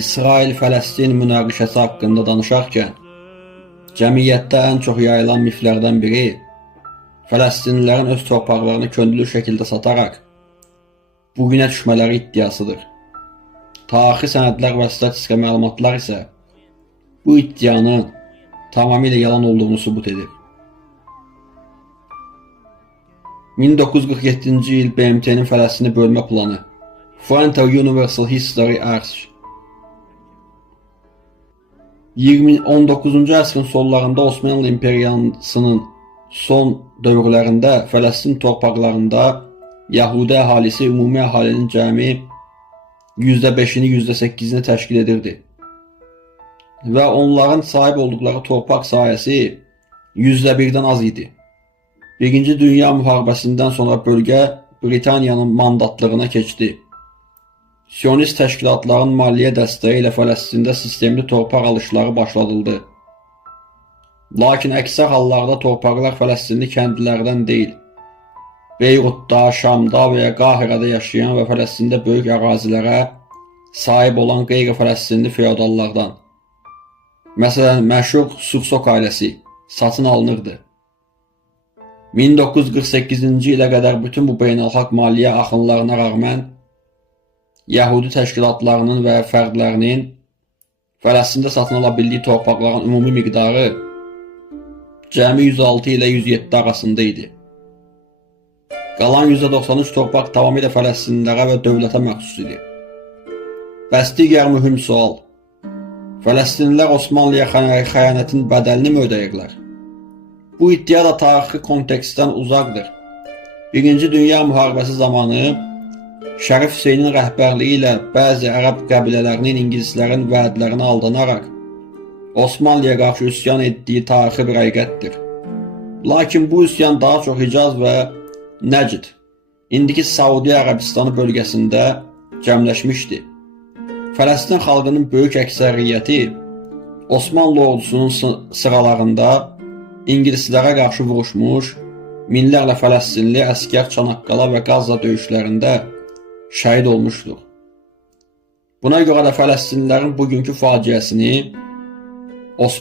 İsrail-Fələstin münaqişəsi haqqında danışarkən, cəmiyyətdə ən çox yayılan miflərdən biri, Fələstinlilərin öz torpaqlarını könüllü şəkildə sataraq bugünə düşmələri iddiasıdır. Tarixi sənədlər və statistika məlumatlar isə bu iddianın tamamilə yalan olduğunu sübut edir. 1947-ci il BMT-nin Fələstini bölmə planı, Front of Universal History Arch. 19-cu əsrin sonlarında Osmanlı İmperiyasının son dövrlərində Fələstin torpaqlarında Yahudi əhalisi ümumi əhalinin cəmi %5-ni, %8-ni təşkil edirdi. Və onların sahib olduqları torpaq sahəsi %1-dən az idi. Birinci Dünya müharibəsindən sonra bölgə Britaniyanın mandatlığına keçdi. Siyonist təşkilatların maliyyə dəstəyi ilə Fələstində sistemli torpaq alışları başladıldı. Lakin əksər hallarda torpaqlar Fələstinli kəndlilərdən deyil, Beyrutda, Şamda və ya Qahirədə yaşayan və Fələstində böyük ərazilərə sahib olan qeyri-Fələstinli feodallardan, məsələn, məşhur Sursok ailəsi satın alınırdı. 1948-ci ilə qədər bütün bu beynəlxalq maliyyə axınlarına rağmen Yahudi təşkilatlarının və fərdlərinin Fələstində satın ala bildiyi torpaqların ümumi miqdarı cəmi 106 ilə 107 arasında idi. Qalan %93 torpaq tamamilə Fələstinlilərə və dövlətə məxsus idi. Bəs digər mühüm sual, Fələstinlilər Osmanlıya xəyanətin bədəlini mi ödəyirlər? Bu iddia da tarixi kontekstdən uzaqdır. Birinci Dünya müharibəsi zamanı Şərif Hüseynin rəhbərliyi ilə bəzi ərəb qəbilələrinin ingilislərin vədlərinə aldanaraq Osmanlıya qarşı üsyan etdiyi tarixi bir həqiqətdir. Lakin bu üsyan daha çox Hicaz və Nəcd, indiki Saudiya Ərəbistanı bölgəsində cəmləşmişdi. Fələstin xalqının böyük əksəriyyəti Osmanlı ordusunun sıralarında ingilislərə qarşı vuruşmuş, minlərlə Fələstinli əskər Çanaqqala və Qazla döyüşlərində şəhid olmuşdur. Buna görə də Fələstinlilərin bugünkü faciəsini